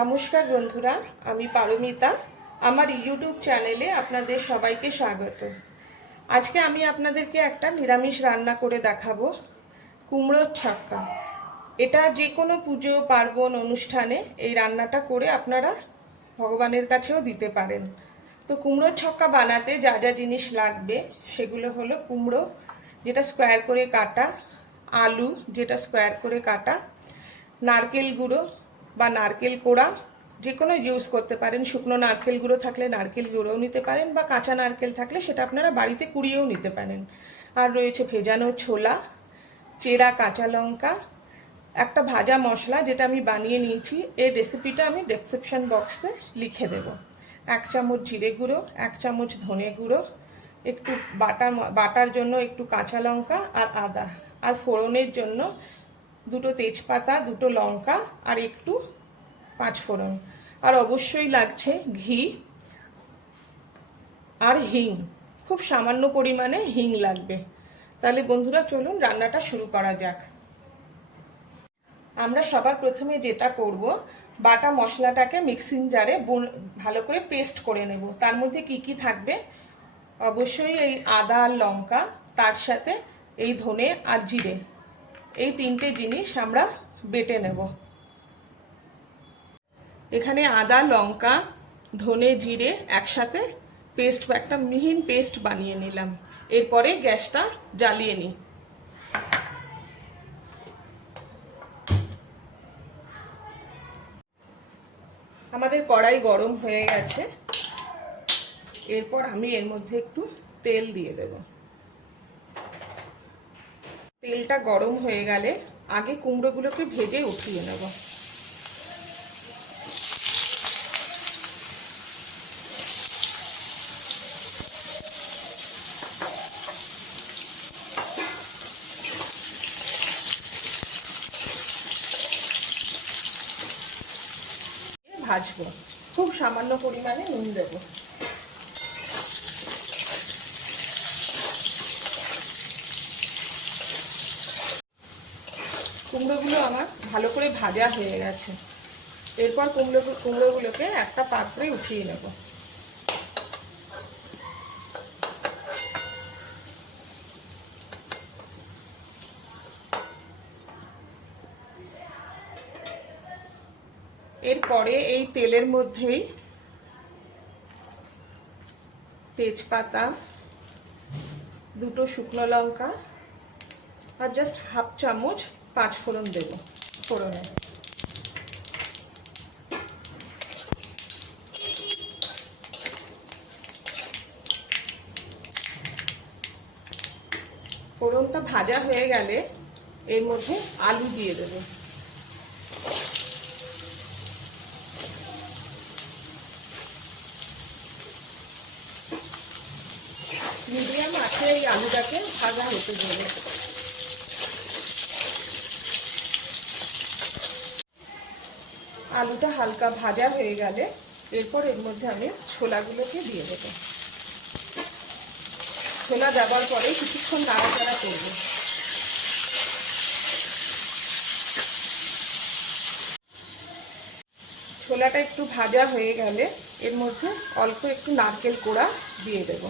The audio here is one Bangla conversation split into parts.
নমস্কার বন্ধুরা, আমি পারমিতা। আমার ইউটিউব চ্যানেলে আপনাদের সবাইকে স্বাগত। আজকে আমি আপনাদেরকে একটা নিরামিষ রান্না করে দেখাবো, কুমড়োর ছক্কা। এটা যে কোনো পুজো পার্বণ অনুষ্ঠানে এই রান্নাটা করে আপনারা ভগবানের কাছেও দিতে পারেন। তো কুমড়োর ছক্কা বানাতে যা যা জিনিস লাগবে সেগুলো হলো কুমড়ো যেটা স্কোয়ার করে কাটা, আলু যেটা স্কোয়ার করে কাটা, নারকেল গুঁড়ো বা নারকেল কোড়া যে কোনো ইউজ করতে পারেন। শুকনো নারকেল গুঁড়ো থাকলে নারকেল গুঁড়োও নিতে পারেন, বা কাঁচা নারকেল থাকলে সেটা আপনারা বাড়িতে কুড়িয়েও নিতে পারেন। আর রয়েছে ভেজানো ছোলা, চেরা কাঁচা লঙ্কা, একটা ভাজা মশলা যেটা আমি বানিয়ে নিয়েছি। এই রেসিপিটা আমি ডেসক্রিপশন বক্সে লিখে দেব। 1 চামচ জিরে গুঁড়ো, 1 চামচ ধনে গুঁড়ো, একটু বাটার জন্য একটু কাঁচা লঙ্কা আর আদা, আর ফোড়নের জন্য 2টো তেজপাতা, 2টো লঙ্কা আর একটু 5 ফোড়ন। আর অবশ্যই লাগছে ঘি আর হিং, খুব সামান্য পরিমাণে হিং লাগবে। তাহলে বন্ধুরা চলুন রান্নাটা শুরু করা যাক। আমরা সবার প্রথমে যেটা করব, বাটা মশলাটাকে মিক্সিং জারে ভালো করে পেস্ট করে নেব। তার মধ্যে কি কি থাকবে, অবশ্যই এই আদা আর লঙ্কা, তার সাথে এই ধনে আর জিরে, এই 3টে জিনিস আমরা বেটে নেব। এখানে আদা লঙ্কা ধনে জিরে একসাথে পেস্ট, একটা মিহিন পেস্ট বানিয়ে নিলাম। এরপরে গ্যাসটা জ্বালিয়ে নিই। আমাদের কড়াই গরম হয়ে গেছে। এরপর আমি এর মধ্যে একটু তেল দিয়ে দেব। তেলটা গরম হয়ে গেলে আগে কুমড়োগুলোকে ভেজে উঠিয়ে নেব। ভাজবো, খুব সামান্য পরিমাণে নুন দেব। কুমড়োগুলো আমার ভালো করে ভাজা হয়ে গেছে। এরপর কুমড়োগুলোকে একটা পাত্রে উঠিয়ে নেব। এরপরে এই তেলের মধ্যেই তেজপাতা, 2টো শুকনো লঙ্কা আর জাস্ট 1/2 চামচ 5 ফোড়ন দেব। ফোড়নে ফোড়নটা ভাজা হয়ে গেলে এর মধ্যে আলু দিয়ে দেব। মিডিয়াম আঁচে এই আলুটাকে ভাজা হতে দেব। আলুটা হালকা ভাজা হয়ে গেলে এরপর এর মধ্যে আমি ছোলাগুলোকে দিয়ে দেব। ছোলা দেওয়ার পরে কিছুক্ষণ নাড়াচাড়া করব। ছোলাটা একটু ভাজা হয়ে গেলে এর মধ্যে অল্প একটু নারকেল কোড়া দিয়ে দেব।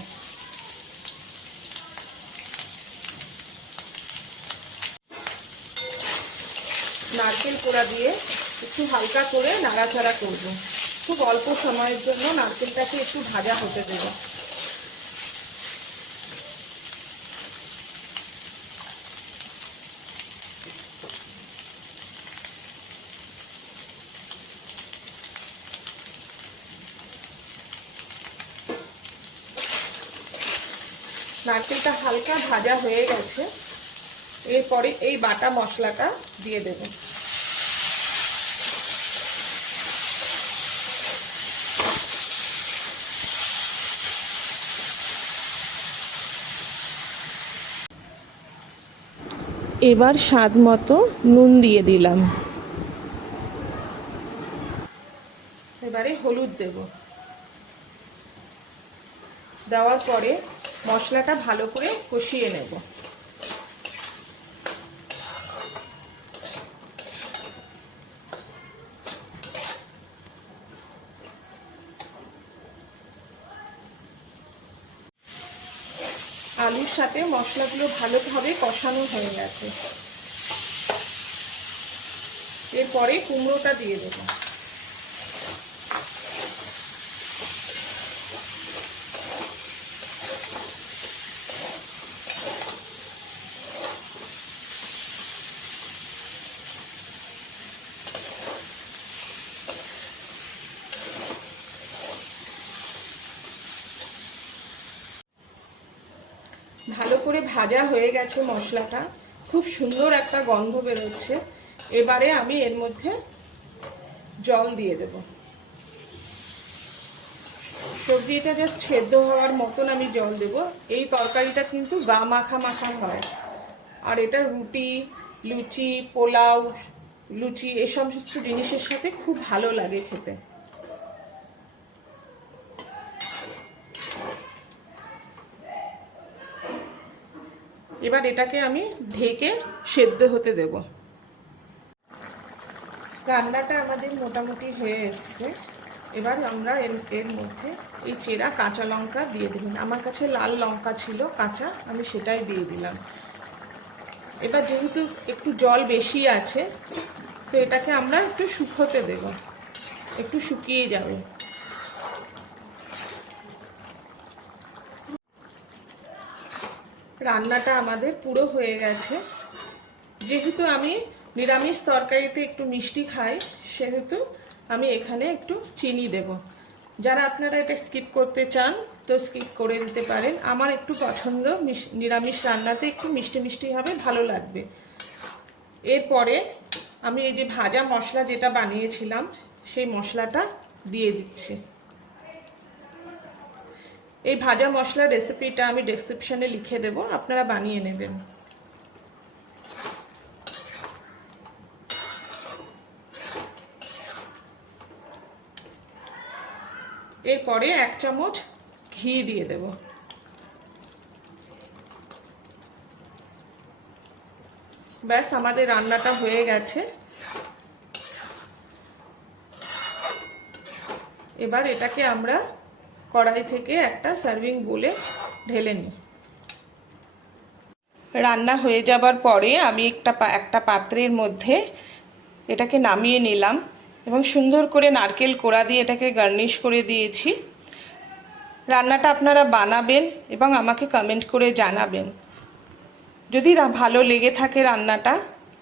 নারকেল কোড়া দিয়ে একটু হালকা করে নাড়াচাড়া করব। খুব অল্প সময়ের জন্য নারকেলটাকে একটু ভাজা হতে দেব। নারকেলটা হালকা ভাজা হয়ে গেছে। এরপরে এই বাটা মশলাটা দিয়ে দেব। এবার স্বাদ মতো নুন দিয়ে দিলাম। এবারে হলুদ দেব। দেওয়ার পরে মশলাটা ভালো করে কষিয়ে নেব। আলুর সাথে মশলাগুলো ভালোভাবে কষানো হয়ে গেছে। এরপরে কুমড়োটা দিয়ে দেবো। ভালো করে ভাজা হয়ে গেছে মশলাটা, খুব সুন্দর একটা গন্ধ বেরোচ্ছে। এবারে আমি এর মধ্যে জল দিয়ে দেব। সবজিটা জাস্ট সেদ্ধ হওয়ার মতন আমি জল দেব। এই তরকারিটা কিন্তু গা মাখা মাখা হয়, আর এটা রুটি, লুচি, পোলাও, লুচি এই সমস্ত জিনিসের সাথে খুব ভালো লাগে খেতে। এবার এটাকে আমি ঢেকে সেদ্ধ হতে দেব। রান্নাটা আমাদের মোটামুটি হয়ে এসছে। এবার আমরা এর মধ্যে এই চেরা কাঁচা লঙ্কা দিয়ে দিলাম। আমার কাছে লাল লঙ্কা ছিল কাঁচা, আমি সেটাই দিয়ে দিলাম। এবার যেহেতু একটু জল বেশি আছে, তো এটাকে আমরা একটু শুকোতে দেব, একটু শুকিয়ে যাবে। রান্নাটা আমাদের পুরো হয়ে গেছে। যেহেতু আমি নিরামিষ তরকারিতে একটু মিষ্টি খাই, সেহেতু আমি এখানে একটু চিনি দেব। যারা আপনারা এটা স্কিপ করতে চান তো স্কিপ করে দিতে পারেন। আমার একটু পছন্দ নিরামিষ রান্নাতে একটু মিষ্টি মিষ্টি হবে, ভালো লাগবে। এরপরে আমি এই যে ভাজা মশলা যেটা বানিয়েছিলাম সেই মশলাটা দিয়ে দিচ্ছি। এই ভাজা মশলার রেসিপিটা আমি ডেসক্রিপশনে লিখে দেব, আপনারা বানিয়ে নেবেন। এরপরে 1 চামচ ঘি দিয়ে দেব। ব্যাস আমাদের রান্নাটা হয়ে গেছে। এবার এটাকে আমরা কড়াই থেকে একটা সার্ভিং বোলে ঢেলে নিই। রান্না হয়ে যাবার পরে আমি একটা পাত্রের মধ্যে এটাকে নামিয়ে নিলাম এবং সুন্দর করে নারকেল কোড়া দিয়ে এটাকে গার্নিশ করে দিয়েছি। রান্নাটা আপনারা বানাবেন এবং আমাকে কমেন্ট করে জানাবেন। যদি ভালো লেগে থাকে রান্নাটা,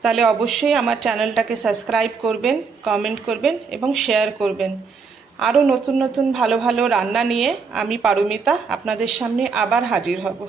তাহলে অবশ্যই আমার চ্যানেলটাকে সাবস্ক্রাইব করবেন, কমেন্ট করবেন এবং শেয়ার করবেন। আরও নতুন নতুন ভালো ভালো রান্না নিয়ে আমি পারমিতা আপনাদের সামনে আবার হাজির হব।